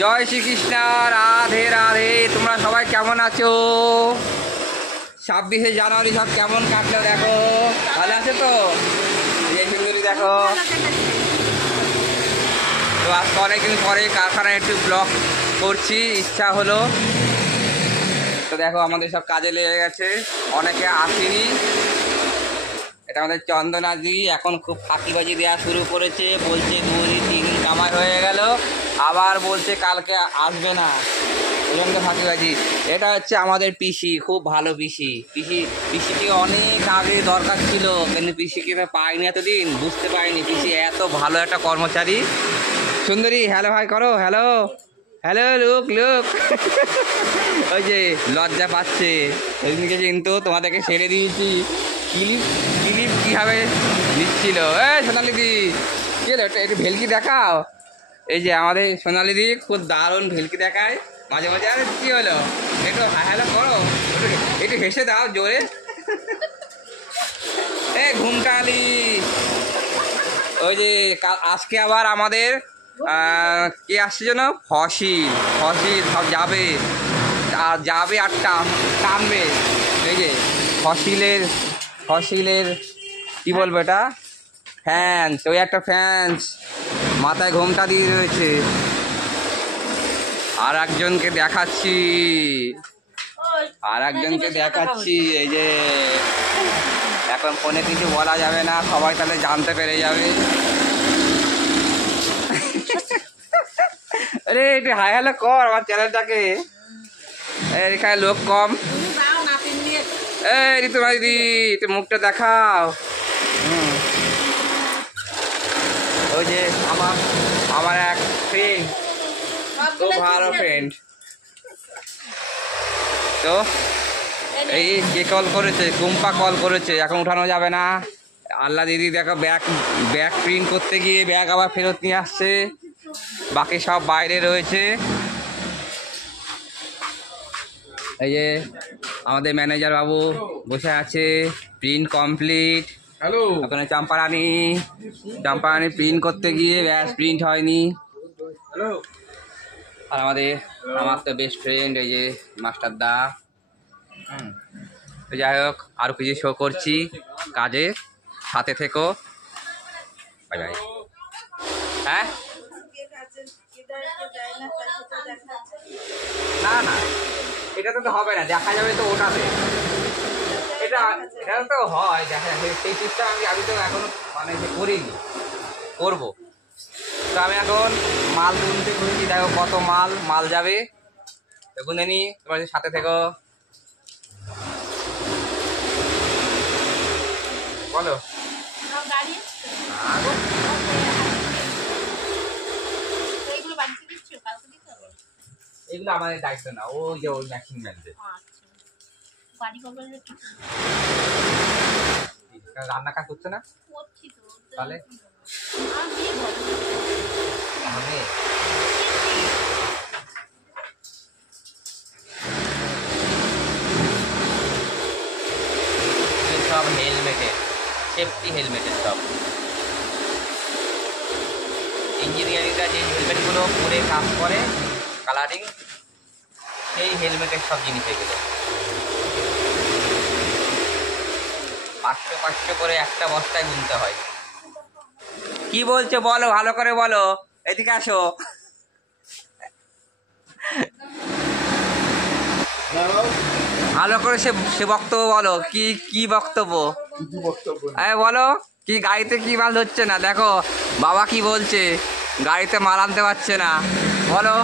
জয় শ্রীকৃষ্ণ, রাধে রাধে। তোমরা সবাই কেমন আছো? 26শে জানুয়ারি সব কেমন কাটলো দেখো, ভালো আছে তো? এই সুন্দরী দেখো। তো আজকে অনেকদিন পরে কারখানায় একটু ব্লগ করছি, ইচ্ছা হলো। তো দেখো আমাদের সব কাজে লেগে গেছে, অনেকে আসেনি। এটা আমাদের চন্দনাদি এখন খুব ফাঁকিবাজি দেওয়া শুরু করেছে, বলছে 2-3 দিন কামাই হয়ে গেল, আবার বলছে কালকে আসবে না। ওজন্য ফাঁকিবাজি। এটা হচ্ছে আমাদের পিসি, খুব ভালো পিসি। পিসিকে অনেক আগে দরকার ছিল, কিন্তু পিসিকে পাইনি এতদিন, বুঝতে পারিনি পিসি এত ভালো একটা কর্মচারী। সুন্দরী হ্যালো ভাই করো, হ্যালো হ্যালো, লুক লুক। ওই যে লজ্জা পাচ্ছে ওইদিনকে, কিন্তু তোমাদেরকে ছেড়ে দিয়েছি। ক্লিপ কীভাবে দিচ্ছিল। সোনালিদি কি হলো, একটু ভেলকি দেখাও। এই যে আমাদের সোনালিদি খুব দারুণ ভেলকি দেখায় মাঝে মাঝে। আরে কী হলো, একটু হ্যালো করো, একটু হেসে দাও জোরে। ঘুমটালি। ওই যে আজকে আবার আমাদের কে আসছে যেন, ফসিল সব যাবে আর টানবে। এই যে ফসিলের কি বলবো এটা, ফ্যান্স। ওই একটা ফ্যান্স মাথায় ঘোমটা দিয়ে রয়েছে। আর একজনকে দেখাচ্ছি, এই যে এখন ফোনে কিছু বলা যাবে না, সবাই তাহলে জানতে পেরে যাবে। আরে একটু হাই হ্যালো কর আমার চ্যানেলটাকে, এখানে লোক কম। এই ঋতু ভাই দি, একটু মুখটা দেখাও। ওই যে আমার এক ফ্রেন্ড, খুব ভালো ফ্রেন্ড। তো এই কে কল করেছে, কুম্পা কল করেছে, এখন উঠানো যাবে না। আল্লাহ দিদি দেখো ব্যাগ প্রিন্ট করতে গিয়ে ব্যাগ আবার ফেরত নিয়ে আসছে, বাকি সব বাইরে রয়েছে। এই যে আমাদের ম্যানেজার বাবু বসে আছে, প্রিন্ট কমপ্লিট। ওখানে চম্পারানি প্রিন্ট করতে গিয়ে ব্যাস প্রিন্ট হয়নি। আর আমার তো বেস্ট ফ্রেন্ড এই যে মাস্টার দা। তো যাই হোক, আরও কিছু শো করছি কাজে, সাথে থেকো। Bye bye. হ্যাঁ না এটা তো হবে না, দেখা যাবে তো ওটাতে। এটা তো হয় দেখা যাবে, সেই সিস্টেম আমি তো এখনো মানে করিনি, করবো। তো আমি এখন মাল তুলতে খুঁজছি, দেখো কত মাল যাবে দেখুন নি, তোমার সাথে থেকো। বলো এগুলো আমাদের দায়িত্ব না, ওই যে ওই ম্যাক্সিং ম্যানদের। রান্না কাজ করছে না তাহলে সব হেলমেটের, সেফটি হেলমেটের সব। ইঞ্জিনিয়ারিংরা যে হেলমেটগুলো পরে কাজ করে কালারিং, সেই হেলমেটের সব জিনিস এগুলো। 500 করে একটা বস্তায় গুনতে হয়। কি বলছো বলো, ভালো করে বলো, এদিকে আসো। ভালো করে সে বক্তব্য বলো, কি বক্তব্য বলো। কি গাড়িতে কি মাল হচ্ছে না, দেখো বাবা কি বলছে, গাড়িতে মাল আনতে পারছে না। বলো।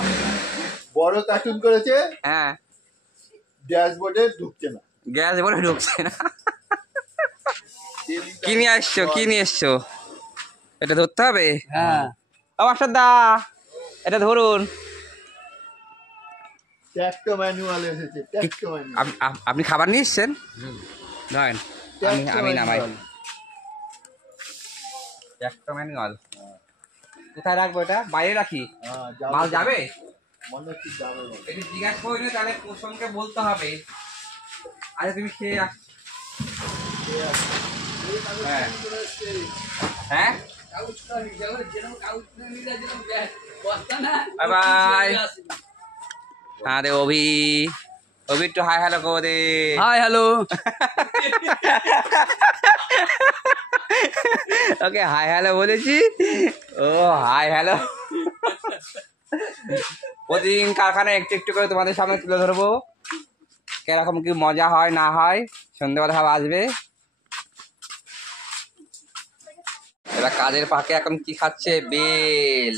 বড় কার্টুন করেছে, হ্যাঁ, ড্যাশবোর্ডে ঢুকছে না। কি নিয়ে এসছো এটা ধরতে হবে। হ্যাঁ মাস্টার দা এটা ধরুন। ট্যাক্টো ম্যানুয়াল এসেছে, ট্যাক্টো ম্যানুয়াল। আপনি খাবার নিয়ে এসছেন? ধরেন আমি নামাই। ট্যাক্টো ম্যানুয়াল কোথায় রাখবো, এটা বাইরে রাখি? মাল যাবে মনে হচ্ছে যাবে, একটু জিজ্ঞাসা করে নিয়ে তাহলে পোষণকে বলতে হবে। আচ্ছা তুমি খেয়ে হ্যাঁ বাই বাই। হ্যাঁ দে অভি, অভি একটু হাই হ্যালো কো দে। Hi hello. Okay hi hello বলেছি, ও হাই হ্যালো। প্রতিদিন কারখানায় একটু একটু করে তোমাদের সামনে তুলে ধরবো কিরকম কি মজা হয় না হয়। সন্ধ্যেবেলা সব আসবে। এরা কাজের ফাঁকে এখন কি খাচ্ছে? বেল।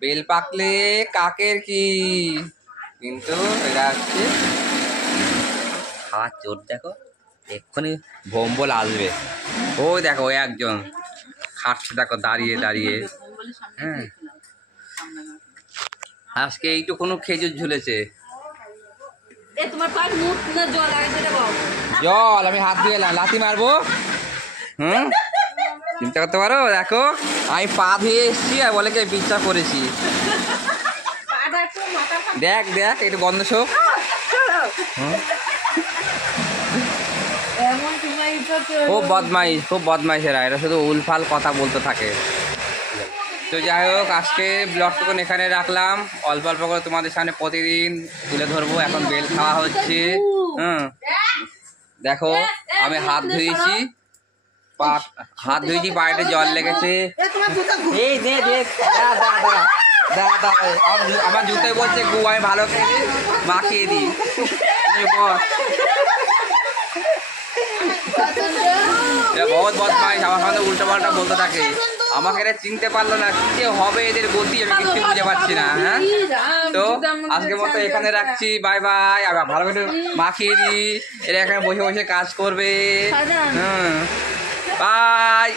বেল পাকলে কাকের কি, কিন্তু এরা হচ্ছে খাওয়ার চোর। দেখো এক্ষুনি ভোম্বল আসবে। ও দেখো ওই একজন খাচ্ছে, দেখো দাঁড়িয়ে দাঁড়িয়ে। হ্যাঁ আজকে এইটুকুনো খেজুর ঝুলেছে। জল আমি হাত দিয়ে এলাম, লাথি মারবো। হুম চিন্তা করতে পারো? দেখো আমি পা ধুয়ে এসছি আর বলে কে বিশ্বাস করেছি। দেখ দেখ একটু গন্ধ শোক। খুব বদমাইশ, খুব বদমাইশ এরা। এরা শুধু উলফাল কথা বলতে থাকে। তো যাই হোক আজকে ব্লগটুকুন এখানে রাখলাম। অল্প অল্প করে তোমাদের সামনে প্রতিদিন তুলে ধরবো। এখন বেল খাওয়া হচ্ছে। দেখো আমি হাত ধুয়েছি, হাত ধুয়েছি, পায়েতে জল লেগেছে। এই দে দেখ, আমার জুতোয় বলছে গু, আমি ভালো করে মাখিয়ে দিই। বহুত বদমাইশ, আমার সামনে উল্টো পাল্টা বলতে থাকে। আমাকে এরা চিনতে পারলো না, কি হবে এদের গতি আমি কিছু বুঝতে পারছি না। হ্যাঁ তো আজকের মতো এখানে রাখছি। Bye bye. আর ভালো করে মাখিয়ে দিই, এরা এখানে বসে বসে কাজ করবে। বাই।